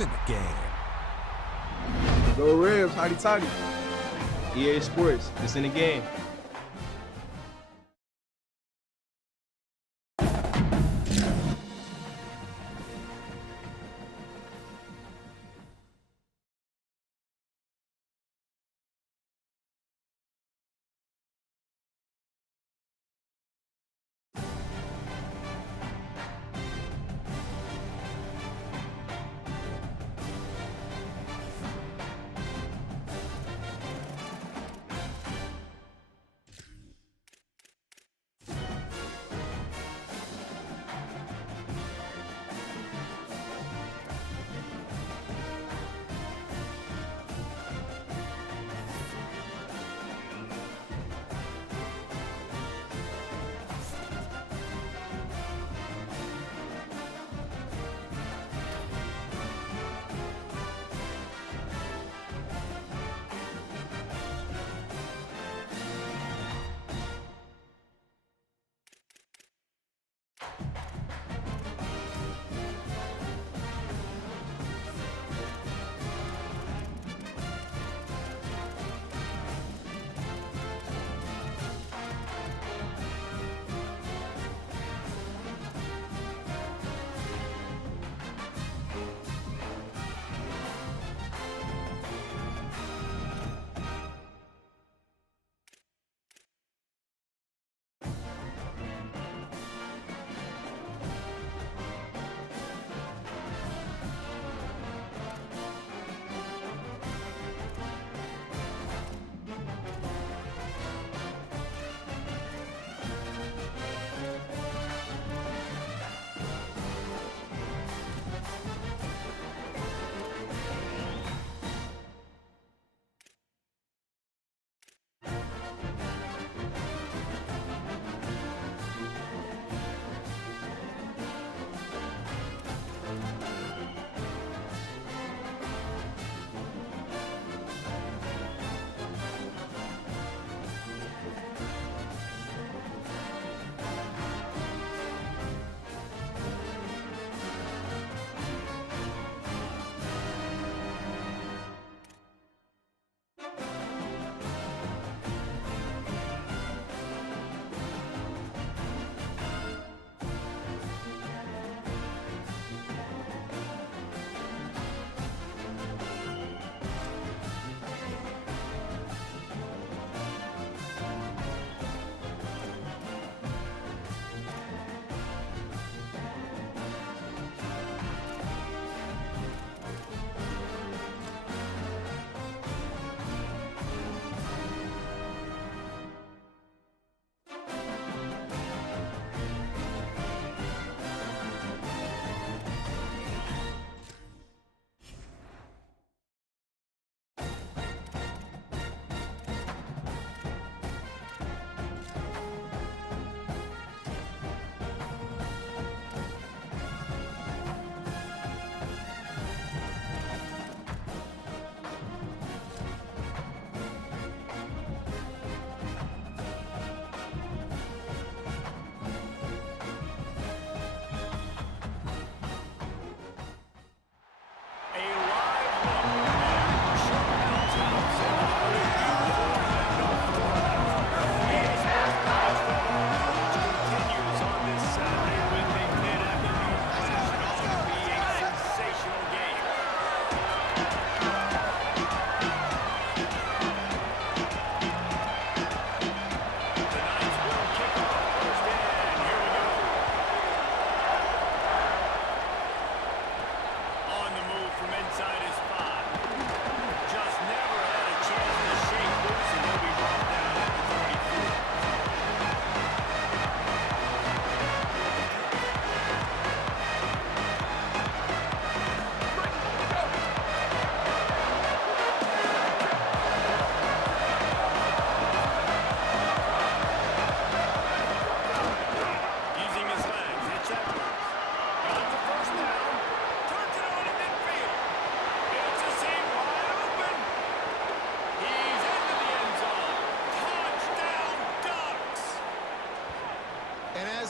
It's in the game. Go Rams, hotty toddy. EA Sports, it's in the game.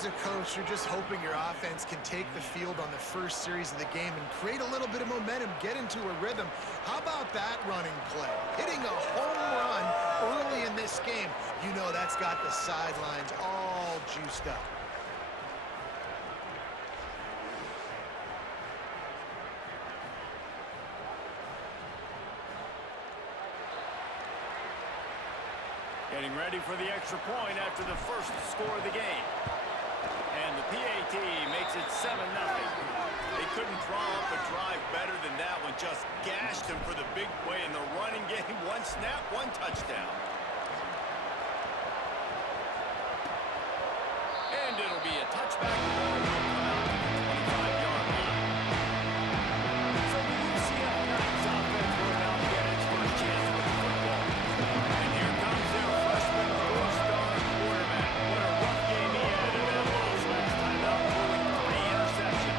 as a coach, you're just hoping your offense can take the field on the first series of the game and create a little bit of momentum, get into a rhythm. How about that running play? Hitting a home run early in this game. You know that's got the sidelines all juiced up. Getting ready for the extra point after the first score of the game. And the PAT makes it 7-0. They couldn't draw up a drive better than that one. Just gashed them for the big play in the running game. One snap, one touchdown. And it'll be a touchback. Ball will come out to the 25-yard line. So the UCF Knights offense will now get its first chance with the football. And here comes their freshman four-star quarterback. What a rough game he had in that loss last time out, throwing 3 interceptions.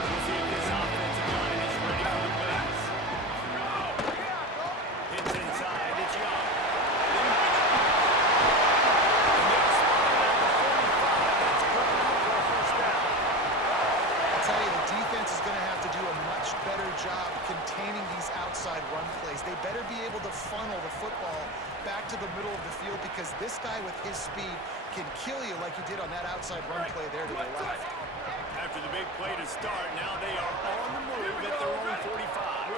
We'll see if this offensive line is ready for the blitz. Hits inside, it's Young. I'll tell you, the defense is going to have to do a much better job containing these outside run plays. They better be able to funnel the football back to the middle of the field because this guy with his speed can kill you like he did on that outside run play there to the left. After the big play to start, now they are on the move at their own 45.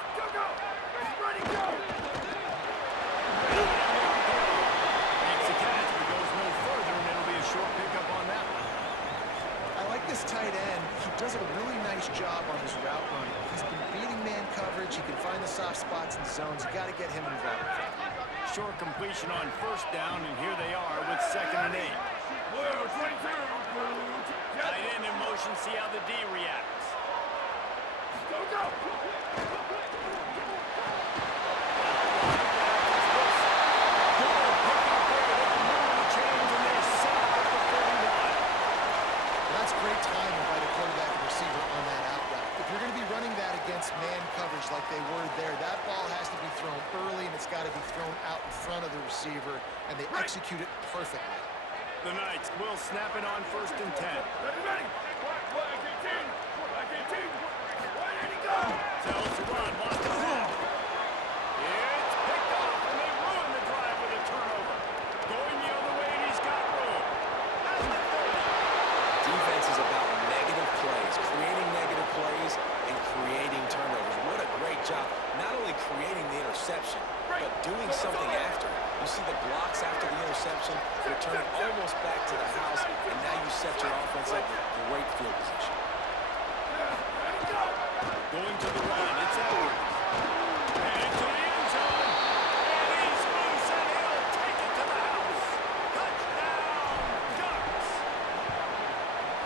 Makes the catch, but goes no further, and it'll be a short pickup on that one. I like this tight end. He does a really nice job on his route running. He's been beating man coverage. He can find the soft spots and zones. You got to get him involved. Short completion on first down, and here they are with 2nd and 8. Tight end in motion, see how the D reacts. That's great timing by the quarterback and receiver on that out route. If you're going to be running that against man coverage like they were there, that ball has to be thrown early and it's got to be thrown out in front of the receiver, and they execute it perfectly. The Knights will snap it on 1st and 10. Tells to run, lost the snap. It's picked off, and they ruin the drive with a turnover. Going the other way, and he's got room. At the 30. Defense is about negative plays, creating negative plays and creating turnovers. What a great job, not only creating the interception, but doing something after. You see the blocks after the interception, return it almost back to the house, and now you set your offense up with great field position. Going to the run, it's Edwards. And to the end zone. And he's loose, and he'll take it to the house. Touchdown, Ducks.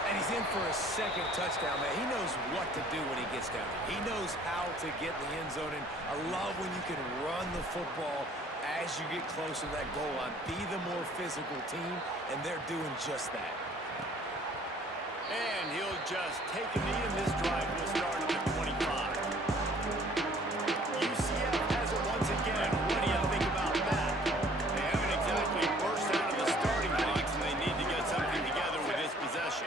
And he's in for a second touchdown, man. He knows what to do when he gets down there. He knows how to get in the end zone, and I love when you can run the football as you get closer to that goal line. Be the more physical team, and they're doing just that. And he'll just take a knee, and this drive will start at the 25. UCF has it once again. What do you think about that? They haven't exactly burst out of the starting blocks, and they need to get something together with this possession.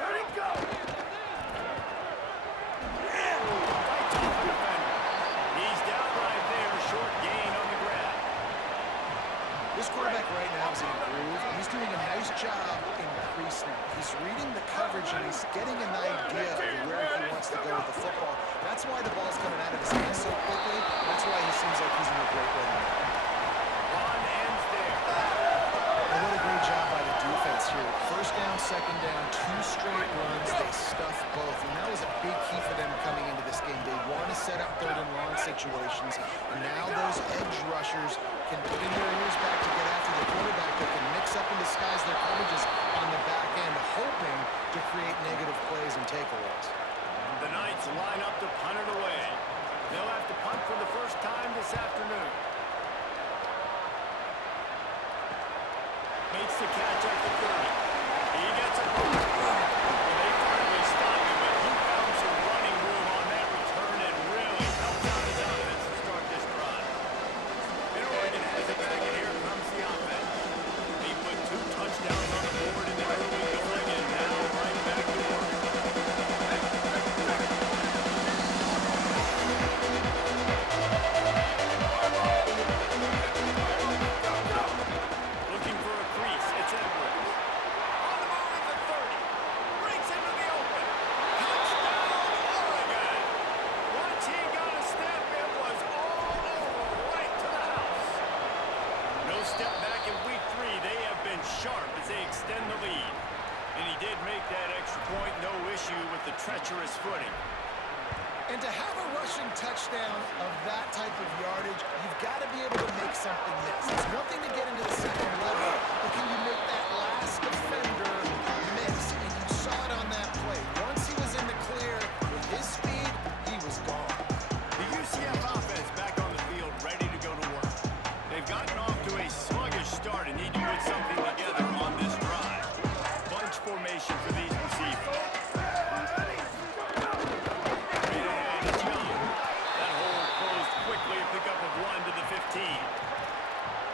Fights off the defender. He's down right there. Short gain on the grab. This quarterback right now is in a groove, and he's doing a nice job in pre-snap. He's reading the coverage, and he's getting an idea of where he wants to go with the football. That's why the ball's coming out of his hands so quickly. That's why he seems like he's in a great rhythm. Run ends there. And what a great job by the defense here. First down, second down, 2 straight runs. They stuff both, and that was a big key for them coming into this game. They want to set up 3rd and long situations, and now those edge rushers can put in their ears back to get after the quarterback. They can mix up and disguise their coverages on the back end, hoping to create negative plays and takeaways. The Knights line up to punt it away. They'll have to punt for the first time this afternoon. Makes the catch at the 30. He gets a block. They finally stop him, but he found some running room on that return and really helps out his offense to start this drive. And Oregon has it back, and here comes the offense. He put 2 touchdowns on the board in the early going, and now right back to work. Looking for a crease. It's Edwards. On the move at the 30. Breaks into the open. Touchdown, Oregon. Once he got a step, it was all over right to the house. No step back in week 3. They have been sharp as they extend the lead. And he did make that extra point. No issue with the treacherous footing. And to have a rushing touchdown of that type of yardage, you've got to be able to make something miss. It's one thing to get into the second level, but can you make that last defender miss? And you saw it on that play. Once he was in the clear with his speed, he was gone. The UCF offense back on the field, ready to go to work. They've gotten off to a sluggish start and need to put something together on this drive. Bunch formation for these receivers.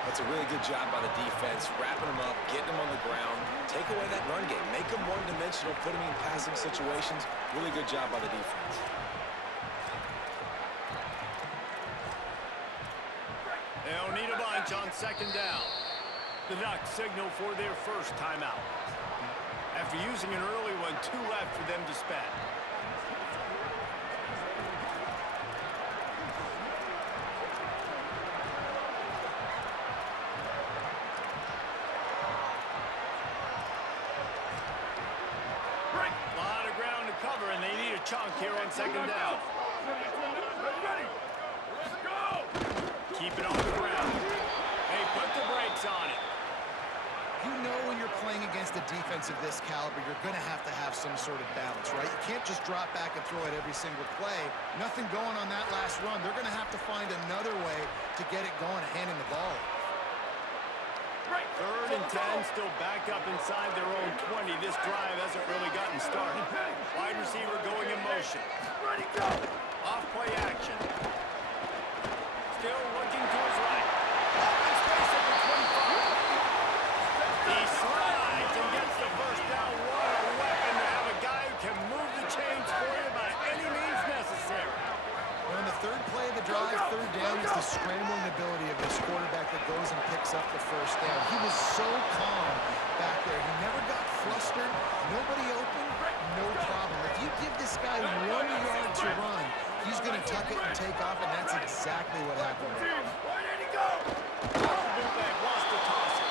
That's a really good job by the defense, wrapping them up, getting them on the ground, take away that run game, make them one-dimensional, put them in passing situations. Really good job by the defense. They'll need a bunch on second down. The Ducks signal for their first timeout. After using an early one, 2 left for them to spend. A lot of ground to cover, and they need a chunk here on second down. Keep it on the ground. They put the brakes on it. You know when you're playing against a defense of this caliber, you're going to have some sort of balance, right? You can't just drop back and throw it every single play. Nothing going on that last run. They're going to have to find another way to get it going, handing the ball. 3rd and 10, still backed up inside their own 20. This drive hasn't really gotten started. Wide receiver going in motion. Off play action. Still looking to his right. Open space at the 25. He slides and gets the first down. What a weapon to have a guy who can move the chains for you by any means necessary. On the 3rd play of the drive, 3rd down is the scrambling ability of this quarterback that goes and picks up the first down. He was so calm back there. He never got flustered. Nobody open, no problem. If you give this guy 1 yard to run, he's going to tuck it and take off, and that's exactly what happened there. Where did he go? Bootleg wants to toss it.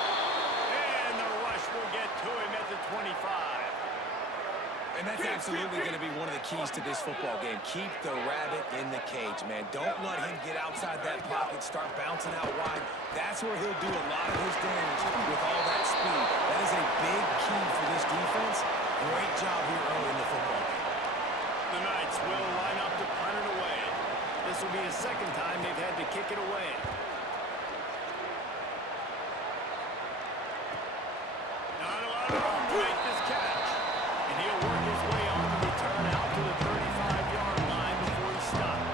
And the rush will get to him at the 25. And that's absolutely going to be one of the keys to this football game. Keep the rabbit in the cage, man. Don't let him get outside that pocket, start bouncing out wide. That's where he'll do a lot of his damage with all that speed. That is a big key for this defense. Great job here early in the football game. The Knights will line up to punt it away. This will be the 2nd time they've had to kick it away. Not a lot of room to make this catch. And he'll work his way on the return out to the 35-yard line before he stops.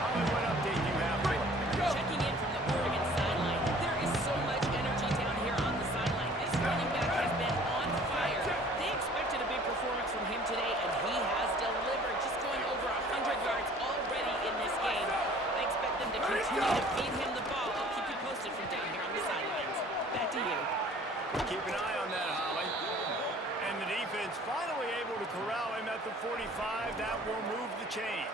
Holly, what update do you have for him? Checking in from the Oregon sideline. There is so much energy down here on the sideline. This running back has been on fire. They expected a big performance from him today, and he has delivered. Just going over 100 yards already in this game. I expect them to continue to feed him the ball. I'll keep you posted from down here on the sidelines. Back to you. Keep an eye on that, Holly. And the defense finally able to corral him at the 45. That will move the chain.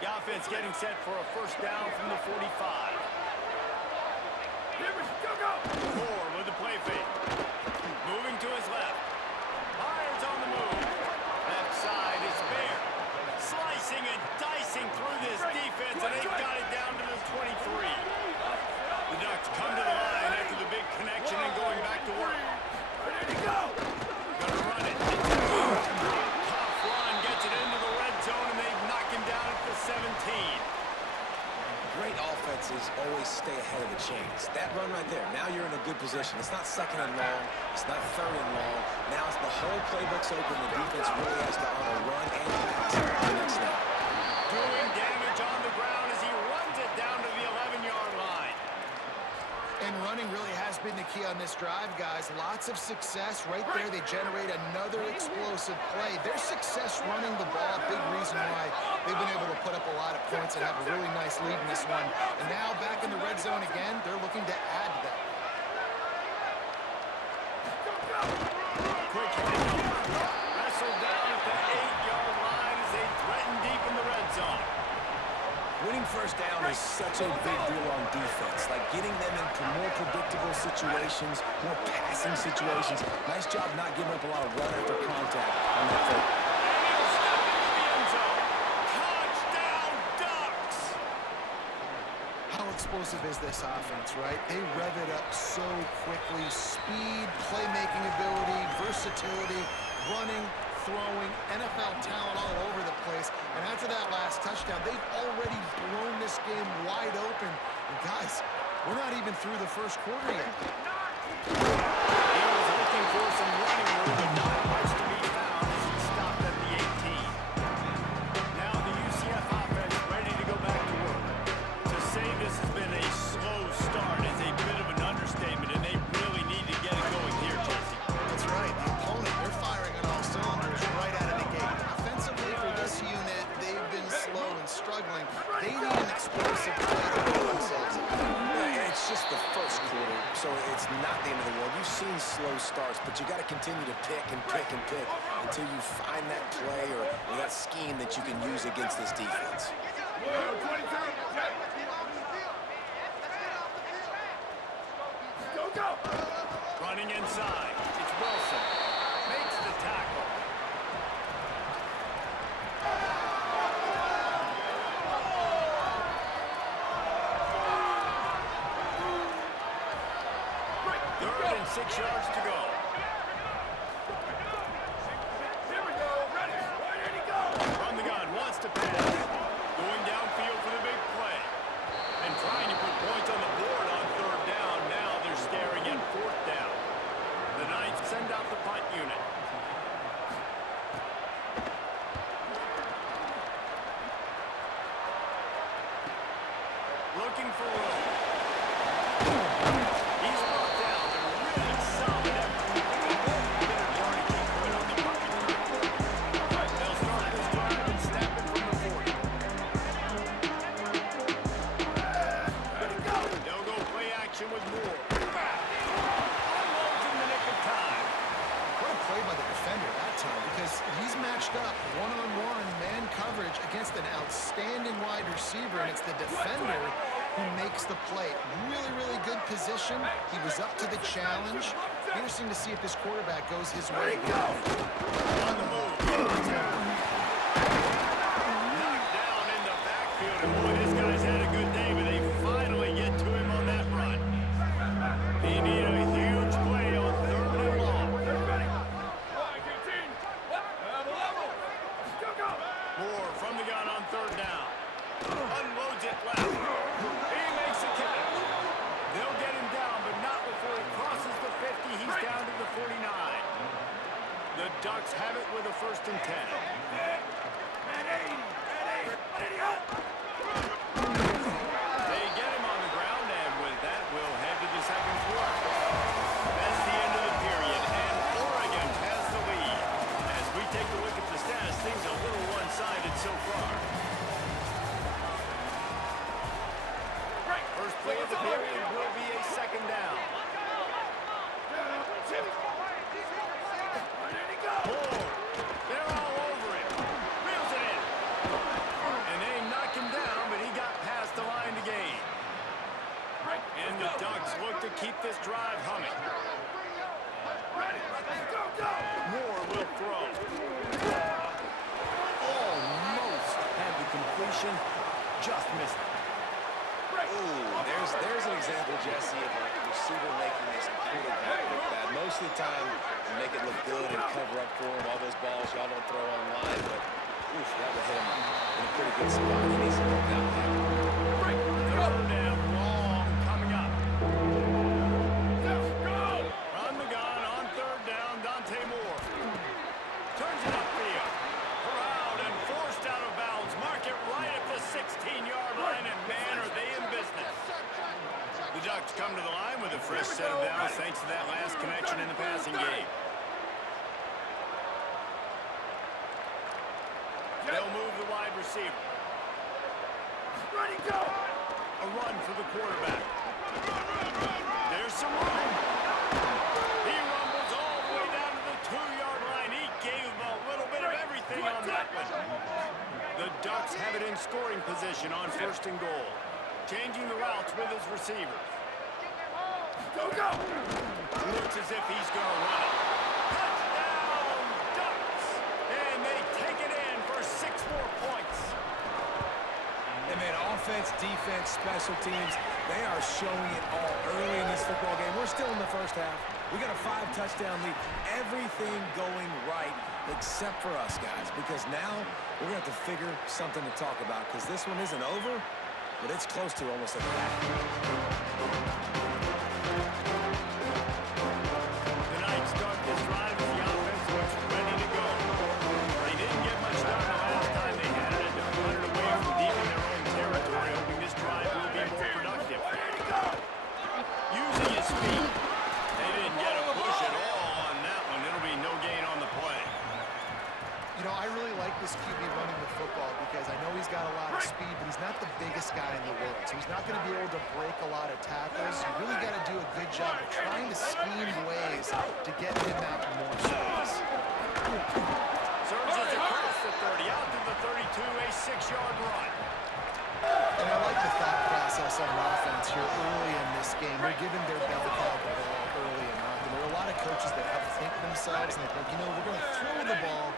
The offense getting set for a first down from the 45. Here we go. Moore with the play fake. Moving to his left. Myers on the move. Left side is Bear. Slicing and dicing through this defense, and they've got it down to the 23. The Ducks come to the line after the big connection and going back to work. Ready to go. Gonna run it. Tough run gets it into the red zone, and they knock him down at the 17. Great offenses always always stay ahead of the chains. That run right there, now you're in a good position. It's not second and long. It's not third and long. Now it's the whole playbook's open. The defense really has to honor run and pass on the next snap. Doing damage on the ground as he runs it down to the 11-yard line. And running really has been the key on this drive, guys. Lots of success right there. They generate another explosive play. Their success running the ball, big reason why they've been able to put up a lot of points and have a really nice lead in this one. And now back in the red zone again, they're looking to add to that. Quick handoff. Wrestled down at the 8-yard line as they threaten deep in the red zone. Winning first down is such a big deal on defense, like getting them into more predictable situations, more passing situations. Nice job not giving up a lot of run after contact on that third. And he'll step into the end zone. Touchdown, Ducks! How explosive is this offense, right? They rev it up so quickly. Speed, playmaking ability, versatility, running, throwing, NFL talent all over the place. And after that last touchdown, they've already blown this game wide open. And guys, we're not even through the first quarter yet. He was looking for some running room, but not much to be found as he stopped at the 18. Now the UCF offense ready to go back to work. To say this has been a slow start is a bit of an understatement, and they really need to get it going here, Jesse. That's right. The opponent, they're firing on all cylinders right out of the gate. Offensively for this unit, they've been slow and struggling. They need an explosive play to put themselves in. Yeah, it's just the first quarter, so it's not the end of the world. You've seen slow starts, but you got to continue to pick and pick and pick until you find that play or that scheme that you can use against this defense. Running inside. It's Wilson. Makes the tackle. Third and 6 yards to go. From the gun, wants to pass. Going downfield for the big play. And trying to put points on the board on third down. Now they're staring at fourth down. The Knights send out the punt unit. Looking for room. He's brought down. A really solid effort. Better try to keep it on the punt return. They'll start this drive and snap it from the 40. They'll go play action with Moore. Unloads in the nick of time. What a play by the defender that time, because he's matched up one-on-one man coverage against an outstanding wide receiver, and it's the defender who makes the play. Really, really good position. He was up to the challenge. Interesting to see if this quarterback goes his way. On the move. Knocked down in the backfield, and boy, this guy's had a good day, but they finally get to him on that run. He needed a huge play on third and long. Moore from the gun on third down. Unloads it left. He makes a catch. They'll get him down, but not before he crosses the 50. He's down to the 49. The Ducks have it with a 1st and 10. They get him on the ground, and with that, we'll head to the second quarter. That's the end of the period, and Oregon has the lead. As we take a look at the stats, things a little one-sided so far. First play of the period will be a 2nd down. Moore, they're all over him. Reels it in. And they knock him down, but he got past the line to gain. And the Ducks look to keep this drive humming. Moore will throw. Almost had the completion, just missed it. Ooh, there's an example, Jesse, of a receiver making this quarterback look bad. Most of the time, you make it look good and cover up for him. All those balls y'all don't throw online, but oof, that would hit him in a pretty good spot. He needs to look down there. Third and long. The Ducks come to the line with a fresh set of downs thanks to that last connection in the passing game. They'll move the wide receiver. Ready, go! A run for the quarterback. There's some room. He rumbles all the way down to the 2-yard line. He gave him a little bit of everything on that one. The Ducks have it in scoring position on 1st and goal. Changing the routes with his receivers. Go, go! Looks as if he's going to run it. Touchdown, Ducks! And they take it in for 6 more points. They made offense, defense, special teams. They are showing it all early in this football game. We're still in the first half. We got a 5-touchdown lead. Everything going right except for us, guys, because now we're going to have to figure something to talk about because this one isn't over, but it's close to almost at the back. The Knights start this drive as the offense looks ready to go. They didn't get much done the last time they had it, and they're running away from deep in their own territory, hoping this drive will be more productive. Using his feet. They didn't get a push at all on that one. It'll be no gain on the play. You know, I really like this QB running the football because I know he's got a lot of speed, but he's not the biggest guy in the world. So he's not going to be able to break a lot of tackles. You really got to do a good job of trying to scheme ways to get him out more space. Surges across the 30, out to the 32, a 6-yard run. And I like the thought process on offense here early in this game. They're giving their bell cow the ball early enough. And there are a lot of coaches that have to think themselves and they think, you know, we're going to throw the ball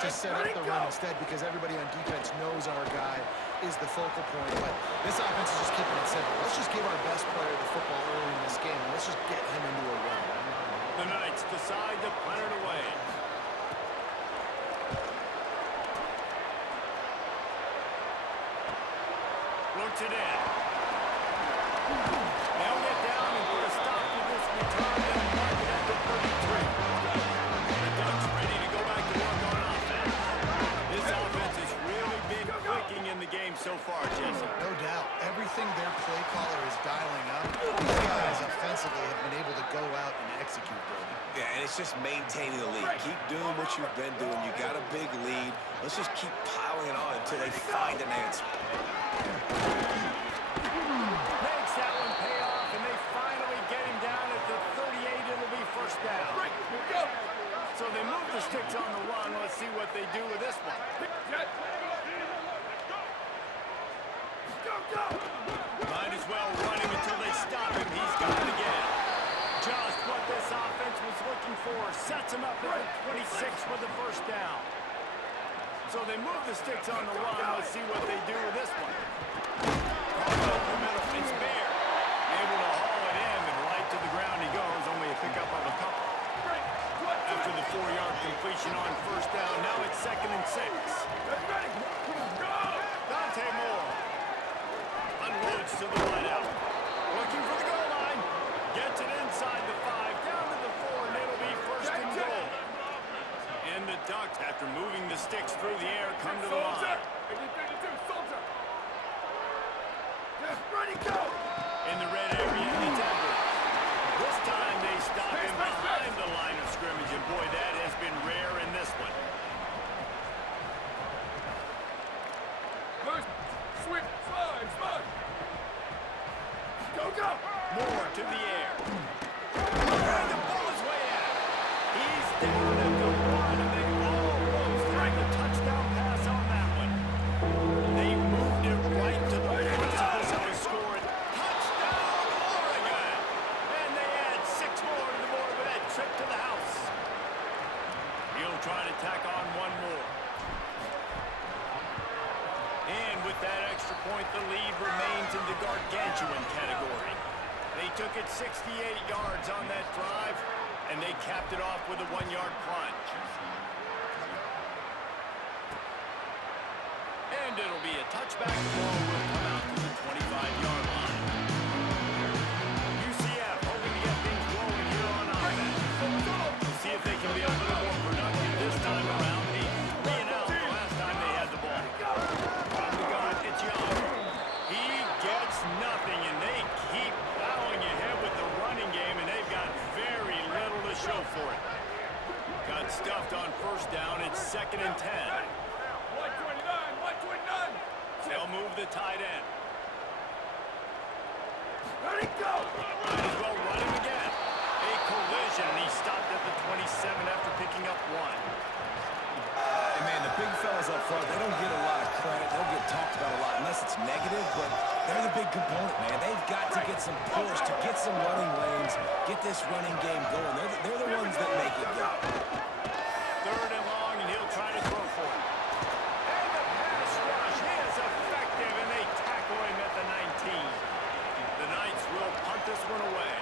to set up the run instead because everybody on defense knows our guy is the focal point. But this offense is just keeping it simple. Let's just give our best player the football early in this game, and let's just get him into a run. The Knights decide to punt it away. Looks it in. They'll get down and put a stop to this return and mark it at the 33. The Ducks ready to go back to work on offense. This offense has really been clicking in the game so far, Jesse. No doubt. Everything their play caller is dialing up, these guys offensively have been able to go out and execute, Brody. Yeah, and it's just maintaining the lead. Keep doing what you've been doing. You got a big lead. Let's just keep piling it on until they find an answer. Makes that one pay off, and they finally get him down at the 38. It'll be 1st down. So they move the sticks on the run. Let's see what they do with this one. Might as well run him until they stop him. He's got it again. Just what this offense was looking for. Sets him up at the 26 with the 1st down. So they move the sticks on the run. Let's see what they do with this one. Up the middle. It's Bear. Able to haul it in, and right to the ground he goes. Only a pickup of a couple. After the 4-yard completion on 1st down, now it's 2nd and 6. Dante Moore unloads to the right out. Looking for the goal line. Gets it inside the 5, down to the 4, and it'll be 1st and goal. And the Ducks, after moving the sticks through the air, come to the line. In the red area, it's Edwards. This time they stop him behind the line of scrimmage, and boy, that has been rare in this one. Moore to the air. And the ball is way out. He's down at the 1, and they almost had the touchdown pass on that one. They moved it right to the precipice of a score. Touchdown, Oregon! And they add 6 more to the board with that trip to the house. He'll try to tack on 1 more. And with that extra point, the lead remains in the gargantuan category. They took it 68 yards on that drive, and they capped it off with a 1-yard plunge. And it'll be a touchback. The ball will come out to the 25-yard line. UCF hoping to get things rolling here on offense. We'll see if they can be a little more productive this time around. They 3 and out the last time they had the ball. From the gun, it's Young. He gets nothing, and they keep plowing get stuffed on first down. It's 2nd and 10. 129, 129. They'll move the tight end. Ready, go! Might as well run him again. A collision, and he stopped at the 27 after picking up 1. And man, the big fellas up front, they don't get a lot of credit. They'll get talked about a lot unless it's negative, but they're the big component, man. They've got to get some push, to get some running lanes, get this running game going. They're the ones that make it go. 3rd and long, and he'll try to throw for it. And the pass rush, he is effective, and they tackle him at the 19. The Knights will punt this one away.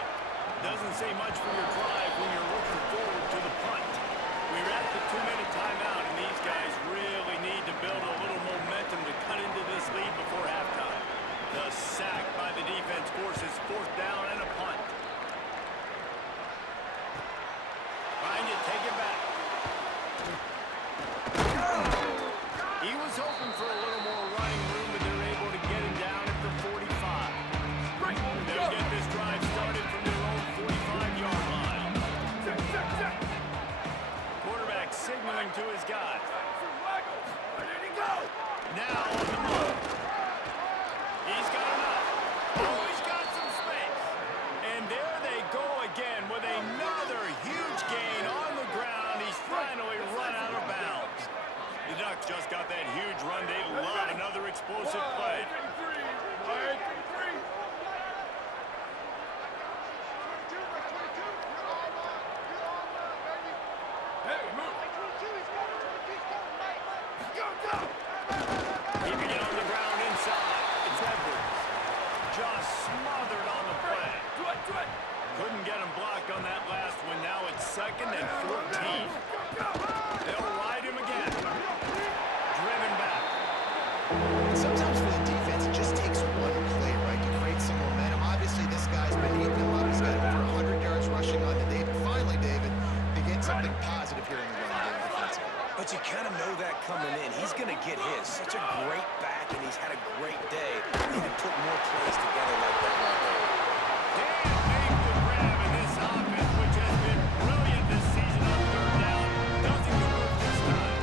Doesn't say much for your drive when you're looking forward to the punt. We're at the 2-minute timeout, and these guys really need to build a little momentum to cut into this lead before halftime. The sack by the defense forces 4th down and a punt. Trying to take it back. He was hoping for a little more running room, but they're able to get him down at the 45. They'll get this drive started from their own 45-yard line. Quarterback signaling to his guys. Now on the move. He's got enough. Oh, he's got some space. And there they go again with another huge gain on the ground. He's finally run out of bounds. The Ducks just got that huge run. They love another explosive play. Keeping it on the ground inside. It's Edwards. Just smothered on the play. Couldn't get him blocked on that last one. Now it's 2nd and 14. They'll ride him again. Driven back. Sometimes for the defense, it just takes one play, right, to create some momentum. Obviously, this guy's been eating him up. He's got over 100 yards rushing on the day. But finally, David, they get something positive here in the run game defensively. But you kind of know that coming in. He's going to get his. Such a great back, and he's had a great day. He can put more plays together like that right there. Can't make the grab in this offense, which has been brilliant this season on 3rd down. Doesn't convert this time.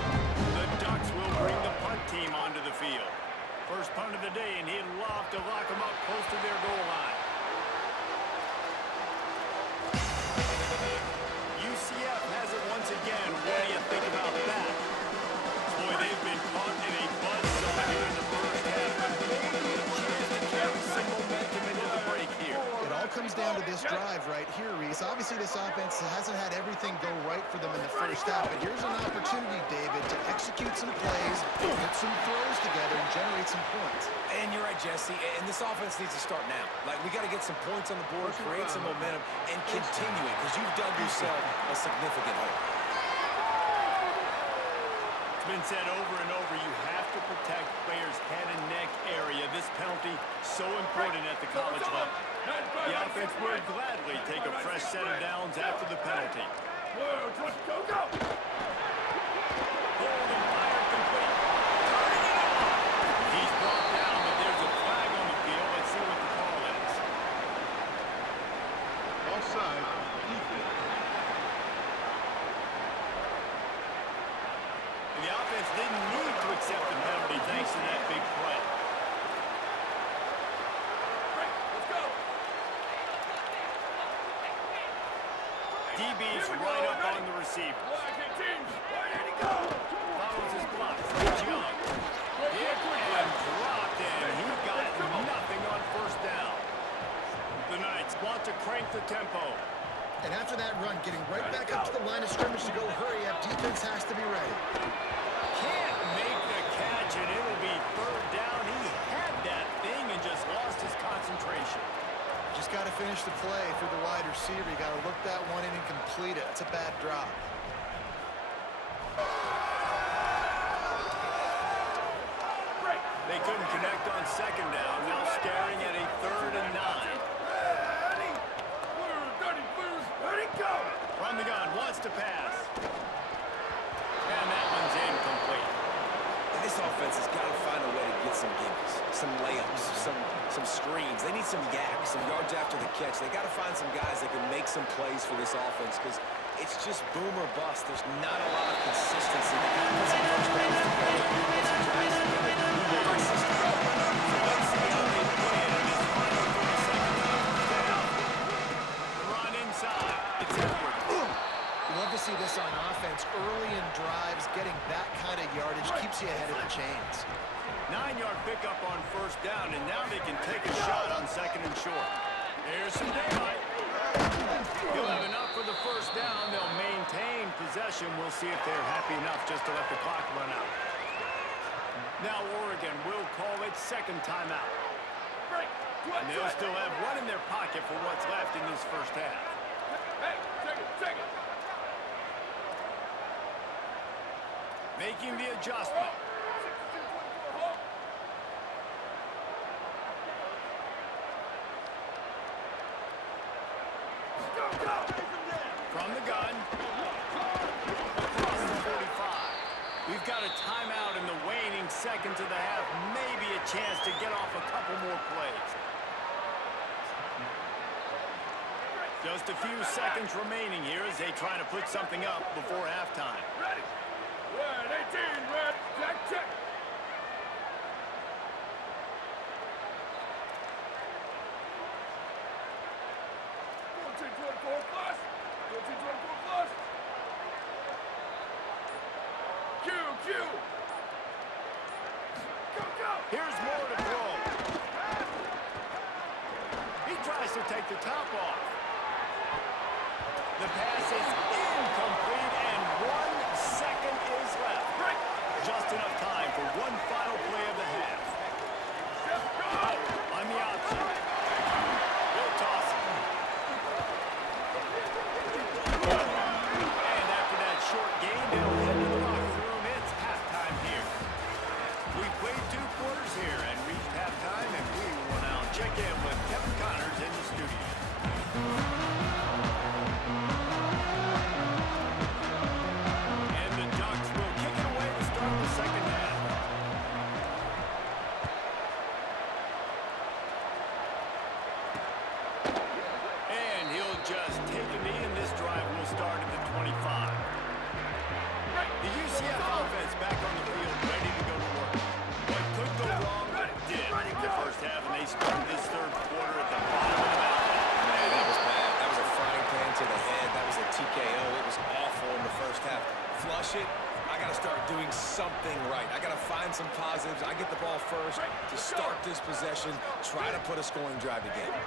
The Ducks will bring the punt team onto the field. First punt of the day, and he'd love to lock them up close to their goal line. UCF has it once again. What do you think about that? Boy, they've been caught in a buzzsaw here in the first half, but maybe a chance to carry some momentum into the break here. It all comes down to this drive right here, Reese. Obviously, this offense hasn't had everything go right for them in the first half, but here's an opportunity, David, to execute some plays, put some throws together, and generate some points. And you're right, Jesse. And this offense needs to start now. Like, we got to get some points on the board, create some momentum, and continue it, because you've dug yourself a significant hole. It's been said over and over, you have to protect players' head and neck area. This penalty, so important at the college level. The offense would gladly take a fresh set of downs after the penalty. Hold and fire complete. Turning it on. He's brought down, but there's a flag on the field. Let's see what the call is. Offside. Defense. And the offense didn't need to accept the penalty thanks to that big play. DB's right up on the receiver. Follows his block from Young. Hit and dropped, and he got nothing on first down. The Knights want to crank the tempo. And after that run, getting right back up to the line of scrimmage to go hurry up, defense has to be ready. Can't make the catch, and it'll be 3rd down. He had that thing and just lost his concentration. Just got to finish the play for the wide receiver. You got to look that one in and complete it. It's a bad drop. They couldn't connect on 2nd down. Now staring at a 3rd and 9. From the gun, wants to pass. And that one's incomplete. This offense has got to find a way to get some gimmies, some layups, some screens. They need some yak, some yards after the catch. They got to find some guys that can make some plays for this offense because it's just boom or bust. There's not a lot of consistency. Put some first downs together, put some drives together, be more consistent. So let's see how they play it in this final 30 seconds of the first half. The run inside. It's Edwards. You love to see this on offense. Early in drives, getting that kind of yardage keeps you ahead of the chains. 9-yard pickup on first down, and now they can take a shot on second and short. Here's some daylight. He'll have enough for the first down. They'll maintain possession. We'll see if they're happy enough just to let the clock run out. Now Oregon will call its second timeout. And they'll still have one in their pocket for what's left in this first half. Making the adjustment. From the gun. Across the 45. We've got a timeout in the waning seconds of the half. Maybe a chance to get off a couple more plays. Just a few seconds remaining here as they try to put something up before halftime. Ready. Red 18, red, check. 14-24 plus. 14-24 plus. Q. Go. Here's more to throw. He tries to take the top off. The pass is incomplete, and 1 second is left. Just enough time for one final play of the half. On the option. He'll toss it. And after that short game, they'll head to the locker room. It's halftime here. We played 2 quarters here and reached halftime, and we will now check in with Kevin Connors in the studio. And the Ducks will kick it away to start the second half. And he'll just take a knee, and this drive will start at the 25. The UCF offense back on the field, ready to go to work. What could go wrong did in the first half, and they started this third quarter at the bottom of the mountain. Man, that was bad. That was a frying pan to the head. That was a TKO. It was awful in the first half. Flush it. I got to start doing something right. I got to find some positives. I get the ball first to start this possession, try to put a scoring drive together.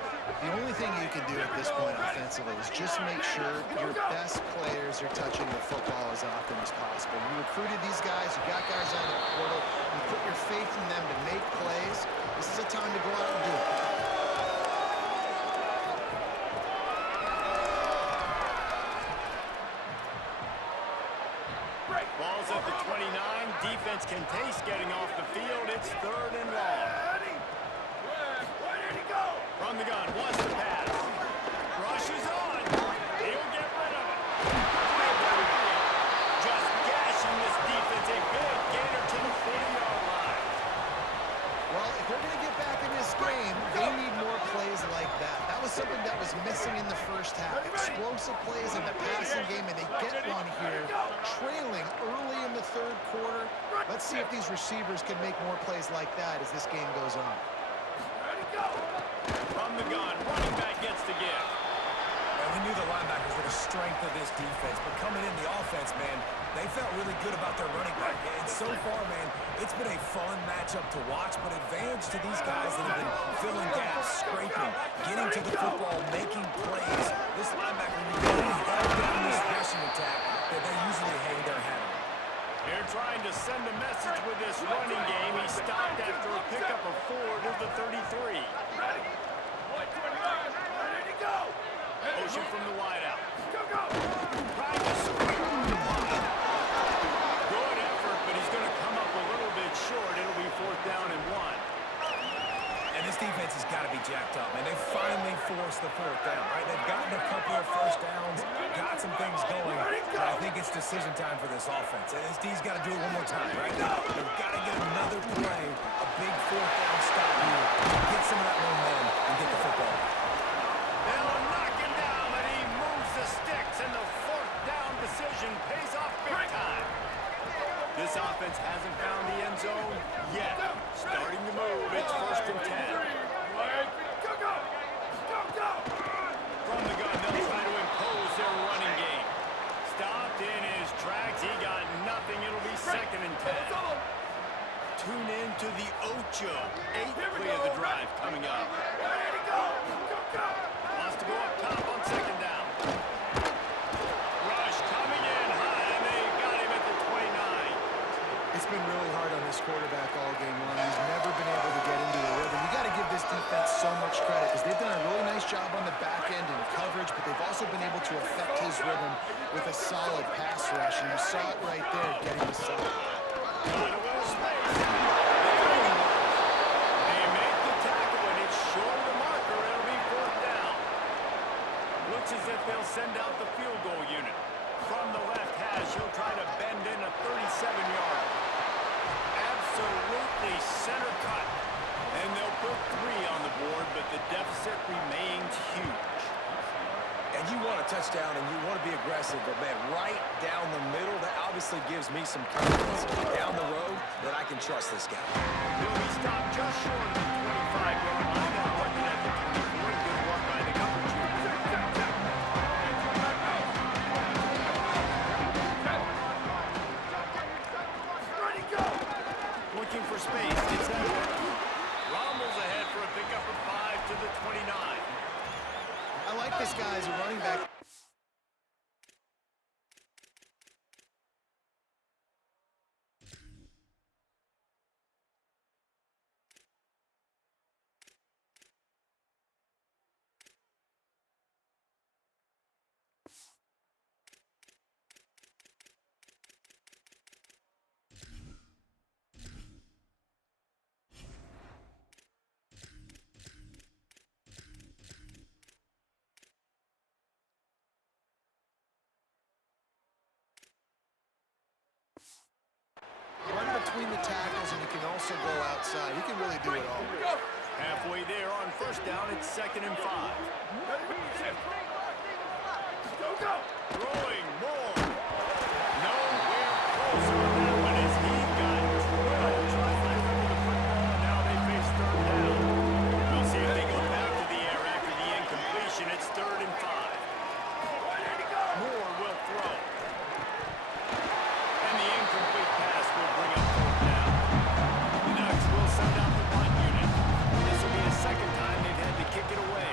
The only thing you can do at this point offensively is just make sure your best players are touching the football as often as possible. You recruited these guys, you got guys out of the portal, you put your faith in them to make plays. This is a time to go out and do it. Ball's at the 29. Defense can taste getting off the field. It's third and long. Where did he go? From the gun, wants to pass. Rushes on. He'll get rid of it. Just gashing this defense. A big gainer to the 40-yard line. Well, if they're going to get back in this game, they need more plays like that. That was something that was missing in the first half. Explosive plays in the passing game, and they get one here, trailing early in the third quarter. Let's see if these receivers can make more plays like that as this game goes on. From the gun, running back gets the gift. And we knew the linebackers were the strength of this defense, but coming in the offense, man, they felt really good about their running back. And so far, man, it's been a fun matchup to watch, but advantage to these guys that have been filling gaps, scraping, getting to the football, making plays. This linebacker really held down this rushing attack that they usually hang their hat on. They're trying to send a message with this running game. He stopped after a pickup of 4 to the 33. Motion from the wideout. Trying to squeak on the line. Good effort, but he's going to come up a little bit short. It'll be 4th down and 1. And this defense has got to be jacked up, man. They finally forced the the fourth down, right? They've gotten a couple of first downs, got some things going, but I think it's decision time for this offense. And this D's got to do it one more time, right? They've got to get another play, a big fourth down stop here, get some of that momentum and get the football. They'll knock him down, and he moves the sticks, and the fourth down decision pays off big time. This offense hasn't found the end zone yet. Starting to move, it's 1st and 10. Go, go! Go, go! From the gun, they'll try to impose their running game. Stopped in his tracks. He got nothing. It'll be 2nd and 10. Tune in to the Ocho. 8th play of the drive coming up. Ready to go! Go, go! Wants to go up top on 2nd down. Rush coming in high, and they got him at the 29. It's been really hard on this quarterback all game long. He's never been able to get into a rhythm. You got to give this defense so much credit because they've done a really nice job on the back end in coverage, but they've also been able to affect his rhythm with a solid pass rush, and you saw it right there getting the sack. Got a little space. They make the tackle, and it's short of the marker. It'll be 4th down. Looks as if they'll send out the field goal unit. From the left hash, he'll try to bend in a 37-yard. Absolutely center cut. And they'll put 3 on the board, but the deficit remains huge. And you want a touchdown and you want to be aggressive, but man, right down the middle, that obviously gives me some confidence down the road that I can trust this guy. He'll be stopped just short of the 25-yard line and working at the 24. Good work by the coverage unit. Ready, go! Looking for space. It's Edwards. Rommel's ahead for a pickup of 5 to the 29. I like this guy as a running back. Run between the tackles, and he can also go outside. He can really do it all. Halfway there on 1st down, it's 2nd and 5. Go, go! Throwing more. Nowhere closer on that one as he got 12 tries left over the football, and now they face 3rd down. We'll see if they go back to the air after the incompletion. It's 3rd and 5. Moore will throw. And the incomplete pass will bring up 4th down. The Ducks will send out the punt unit. This will be the 2nd time they've had to kick it away.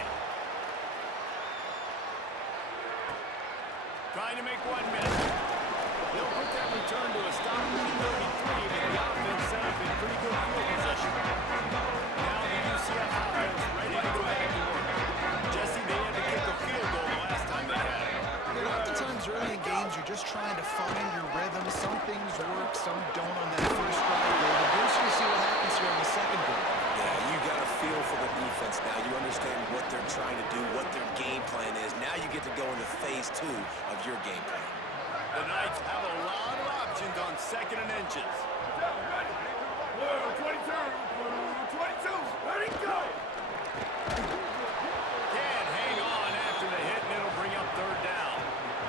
Trying to make one miss. They'll put that return to a stop with the 33, but the offense set up in pretty good field position. Now the UCF offense ready to go back to work. Jesse, they had to kick a field goal the last time they had it. Oftentimes early in games, you're just trying to find your rhythm. Some things work, some don't on that first drive. We're going to see what happens here on the 2nd drive. Yeah, you got a feel for the defense now. You understand what they're trying to do, what their game plan is. Now you get to go into phase 2 of your game plan. The Knights have a lot of options on 2nd and inches. Blue 22! Blue 22! Ready, go! Can't hang on after the hit, and it'll bring up 3rd down.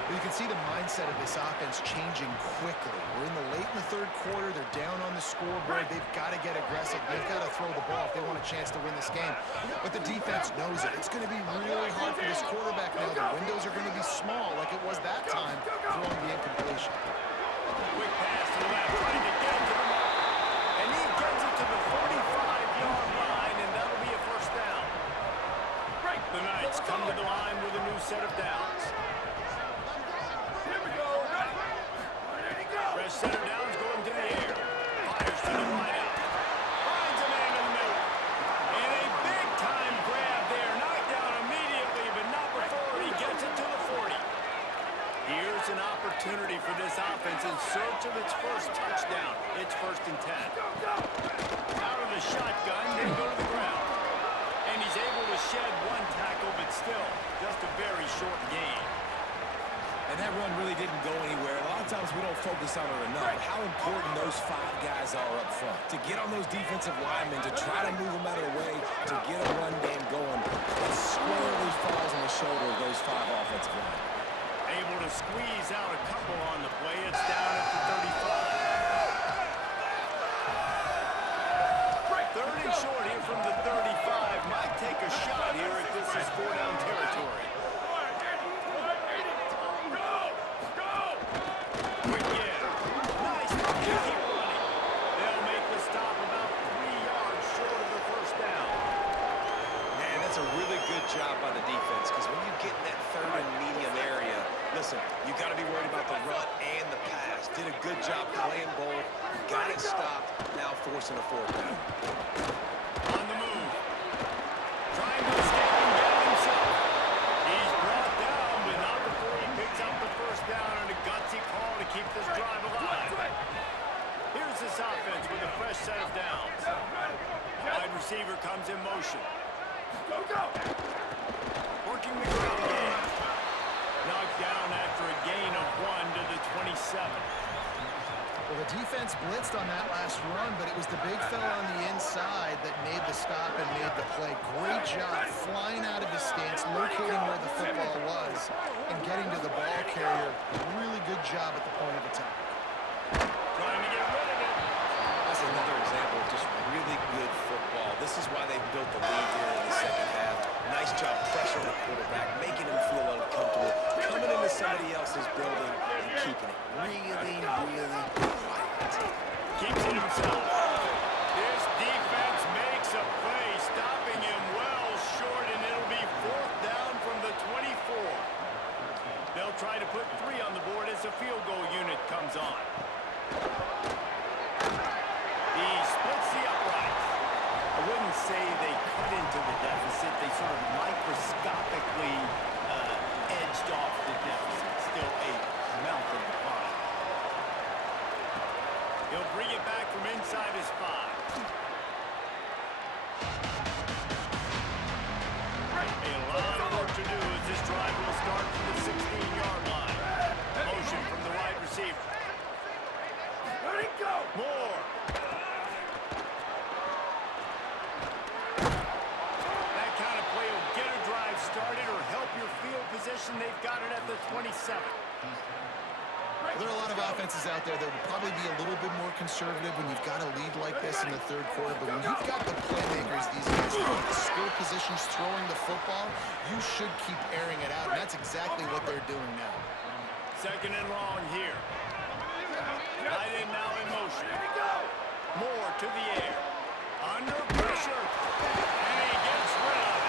You can see the mindset of this offense changing quickly. We're in the late in the 3rd quarter. They're down on the scoreboard. They've got to get aggressive. They've got to throw the ball if they want a chance to win this game. But the defense knows it. It's going to be really hard for this quarterback now. The windows are going to be small like it was that time throwing the incompletion. Quick pass to the left, trying to get it to the mark. And he gets it to the 45-yard line, and that'll be a 1st down. The Knights come to the line with a new set of downs. Here we go! Ready to go! Fresh set of downs going to the air. Fires to the wideout. Finds a man in the middle. And a big-time grab there. Knocked down immediately, but not before he gets it to the 40. Here's an opportunity for this offense in search of its first touchdown. It's 1st and 10. Go, go! Out of the shotgun, they go to the ground. And and he's able to shed one tackle, but still, just a very short gain. And that run really didn't go anywhere. A lot of times we don't focus on it enough. But how important those 5 guys are up front. To get on those defensive linemen, to try to move them out of the way, to get a run game going, it squarely falls on the shoulder of those 5 offensive linemen. Able to squeeze out a couple on the play. It's down at the 35. Third and short here from the 35. Might take a shot here if this is 4-down territory. Job by the defense, because when you get in that third and medium area, listen, you got to be worried about the run and the pass. Did a good job playing both, got it stopped, now forcing a 4th down. On the move, trying to escape and get himself. He's brought down, but not before he picks up the 1st down and a gutsy call to keep this drive alive. Here's this offense with a fresh set of downs. Wide receiver comes in motion. Go, go! Working the ground game. Knocked down after a gain of 1 to the 27. Well, the defense blitzed on that last run, but it was the big fella on the inside that made the stop and made the play. Great job flying out of his stance, locating where the football was, and getting to the ball carrier. Really good job at the point of attack. Trying to get rid of it. That's another example of just really good football. This is why they built the lead here in the second half. Nice job pressure on the quarterback, making him feel uncomfortable, coming into somebody else's building and keeping it really, really quiet. Keeps it himself. This defense makes a play, stopping him well short, and it'll be 4th down from the 24. They'll try to put 3 on the board as the field goal unit comes on. He splits the uprights. I wouldn't say they cut into the deficit. They sort of microscopically edged off the deficit. Still a mountain to climb. He'll bring it back from inside his 5. A lot of work to do as this drive will start from the 16-yard line. Motion from the wide receiver. Let it go! More. That kind of play will get a drive started or help your field position. They've got it at the 27. There are a lot of offenses out there that would probably be a little bit more conservative when you've got a lead like this in the 3rd quarter, but when you've got the playmakers, these guys who are in the skill positions throwing the football, you should keep airing it out, and that's exactly what they're doing now. 2nd and long here. Tight end now in motion. More to the air. Under pressure. And he gets rid of it.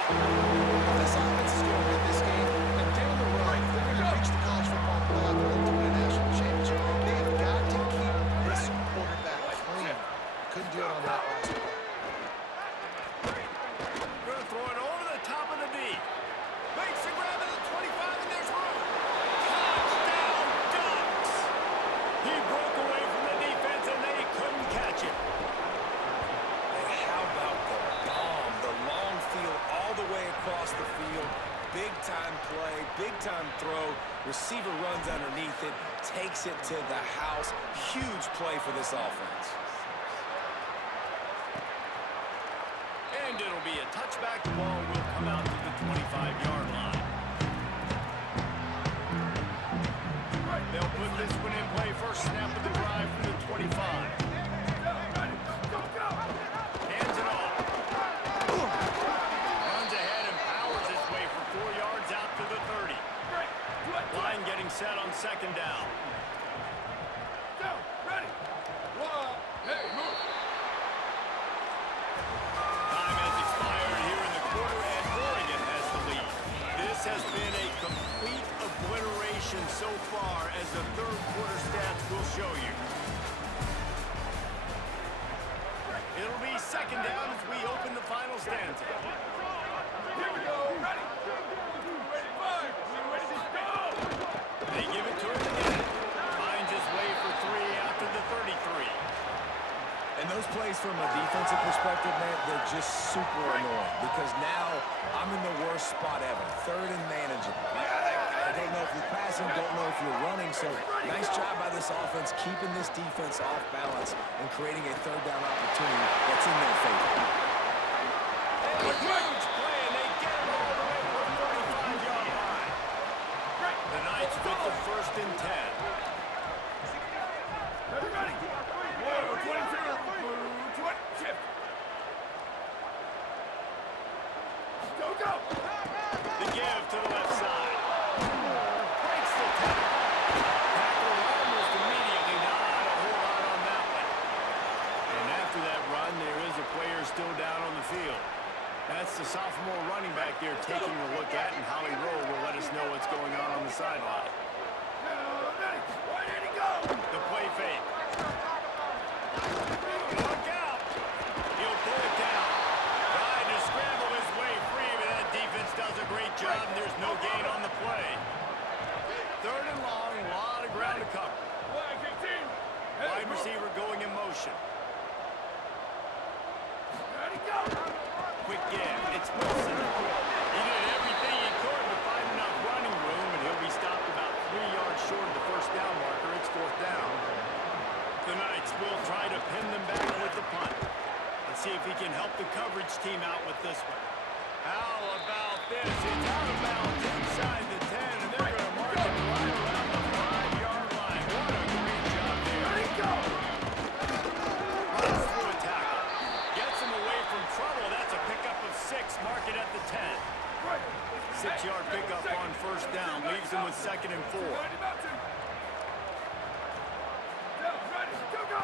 This offense is going to win this game, and down the road, if they're going to reach the college football playoff and win a national championship, they have got to keep this quarterback clean. Couldn't do it on that last play. Going to throw it over the top of the D. Makes the grab at the 25, and there's room. Touchdown, Ducks! He broke away from the defense, and they couldn't catch him. And how about the bomb? The long field all the way across the field. Big-time play, big-time throw. Receiver runs underneath it, takes it to the house. Huge play for this offense. And it'll be a touchback. The ball will come out to the 25-yard line. They'll put this one in play. First snap of the drive from the 25. Hands it off. Runs ahead and powers his way for 4 yards out to the 30. Line getting set on 2nd down. Ready. Hey, move. Time has expired here in the quarter, and Oregon has the lead. This has been a complete obliteration so far, as the 3rd quarter stats will show you. It'll be 2nd down as we open the final stanza. Here we go. Ready. They give it to him again. Finds his way for 3 out to the 33. And those plays things from a defensive perspective, man, they're just super annoying because now I'm in the worst spot ever. Third and manageable. I don't know if you're passing, don't know if you're running, so nice job by this offense keeping this defense off balance and creating a third down opportunity that's in their favor. A huge play, and they get it all the way to the 45-yard line. The Knights with the 1st and 10. Ready. Whoa, 22. Shift. Go. The give to the left side. Breaks the tackle. Tackle almost immediately. Not a whole lot on that one. And after that run, there is a player still down on the field. That's the sophomore running back there taking a look at, and Holly Rowe will let us know what's going on the sideline. Ready. Why did he go? The play fake. Look out! He'll pull it down. Trying to scramble his way free, but that defense does a great job, and there's no gain on the play. 3rd and long, a lot of ground to cover. Flag 15. Wide receiver going in motion. Ready, go. Quick give. It's Wilson. He did everything he could to find enough running room, and he'll be stopped about 3 yards short of the 1st down marker. It's 4th down. The Knights will try to pin them back with the punt. Let's see if he can help the coverage team out with this one. How about this? It's out of bounds inside the 10, and they're going to mark it right around the 5-yard line. What a great job there. Ready, go. Runs through a tackle. Gets him away from trouble. That's a pickup of 6. Mark it at the 10. 6-yard pickup on 1st down. Leaves him with 2nd and 4. Go.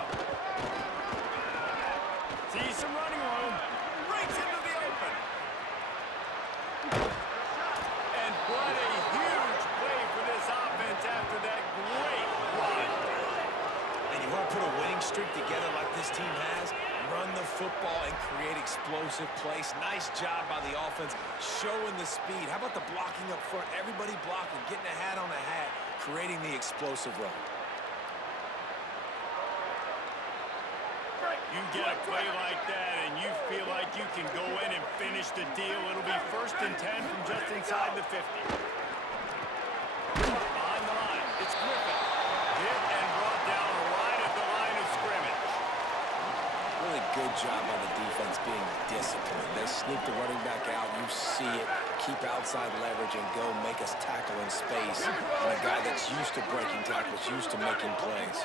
Sees some running room. Breaks into the open. And what a huge play for this offense after that great run. And you want to put a winning streak together like this team has, run the football and create explosive plays. Nice job by the offense, showing the speed. How about the blocking up front? Everybody blocking, getting a hat on a hat, creating the explosive run. You get a play like that, and you feel like you can go in and finish the deal. It'll be 1st and 10 from just inside the 50. Behind the line, it's Griffin. Hit and brought down right at the line of scrimmage. Really good job by the defense being disciplined. They sneak the running back out. You see it. Keep outside leverage and go make us tackle in space. And a guy that's used to breaking tackles, used to making plays.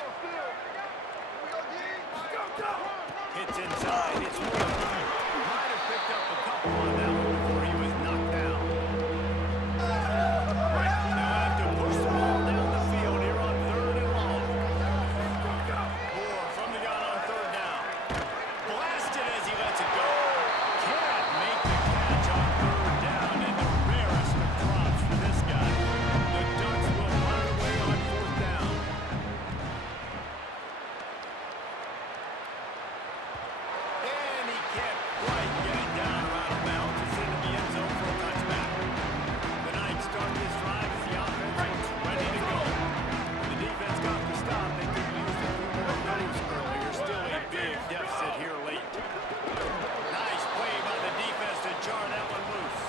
Hits inside. It's Moore. Might have picked up a couple on that one before he was knocked down. Now have to push the ball down the field here on 3rd and long. Moore from the gun on 3rd down. Blasted as he lets it go. Can't make the catch on 3rd down, and the rarest of drops for this guy. The Ducks will run away on 4th down. And he can't quite get it down around the bounds. It's into the end zone for a touchback. The Knights start this drive as the offense looks ready to go. The defense got the stop. They could have used a few more goals earlier. Still a big deficit here late. Nice play by the defense to jar that one loose.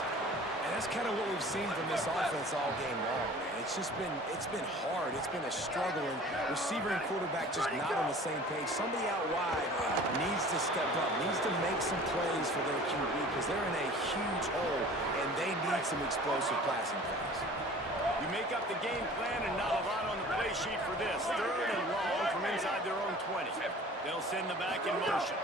And that's kind of what we've seen from this offense all game long, man. It's been hard. It's been a struggle, and receiver and quarterback just not on the same page. Somebody out wide needs to step up, needs to make some plays for their QB because they're in a huge hole, and they need some explosive passing plays. You make up the game plan and not a lot on the play sheet for this. 3rd and long from inside their own 20. They'll send the back in motion.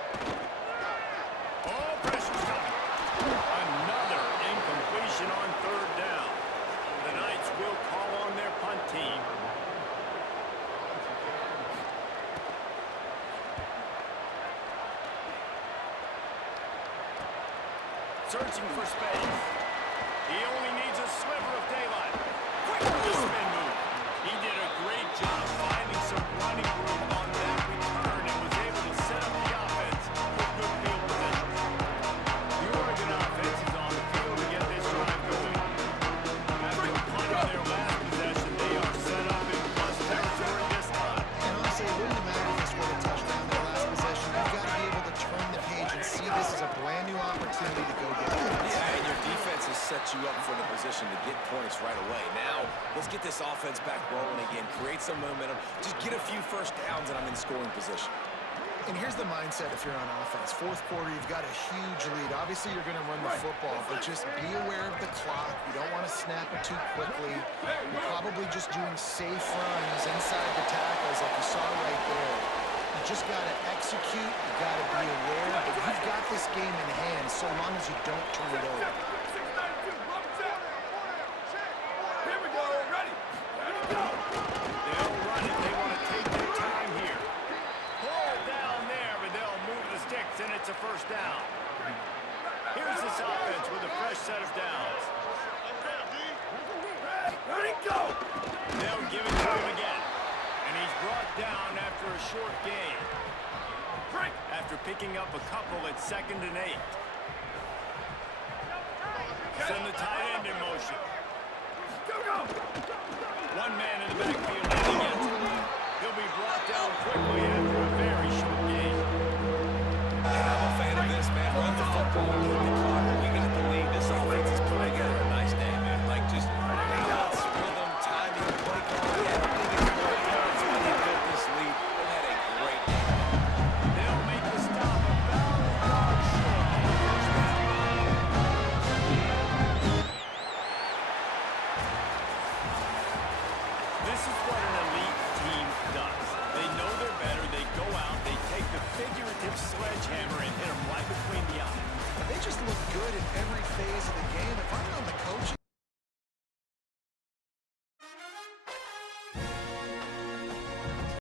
Oh, pressure's coming. Another incompletion on 3rd down. The Knights will call on their punt team. Searching for space. He only needs a sliver of daylight. Quick spin move. He did a great job finding some running room on that return and was able to set up the offense with good field position. The Oregon offense is on the field to get this drive going. After a punt on their last possession, they are set up in plus territory this time. And honestly, it wouldn't have mattered if this were a touchdown their last possession. You've got to be able to points right away. Now, let's get this offense back rolling again, create some momentum, just get a few first downs, and I'm in scoring position. And here's the mindset if you're on offense. Fourth quarter, you've got a huge lead. Obviously, you're going to run the football, but just be aware of the clock. You don't want to snap it too quickly. You're probably just doing safe runs inside the tackles like you saw right there. You just got to execute. You got to be aware. But you've got this game in hand so long as you don't turn it over. Here we go. Ready. Ready, go. They'll run it. They want to take their time here. Hold down there, but they'll move the sticks, and it's a first down. Here's this offense with a fresh set of downs. Ready, go. They'll give it to him again. And he's brought down after a short gain. Break. After picking up a couple at 2nd and 8. Send the tight end in motion. Go, go. One man in the backfield and he gets it. He'll be brought down quickly after a very short gain. And I'm a fan of this, man. Run the football, keep the clock. We got the lead. This offense is putting together a nice day, man. Like just balance, rhythm, timing, play calling, everything is great. That's why they built this lead. They had a great day. They'll make the stop about a yard short of the first down. This is what an elite team does. They know they're better. They go out. They take the figurative sledgehammer and hit them right between the eyes. They just look good in every phase of the game. If I'm on the coaching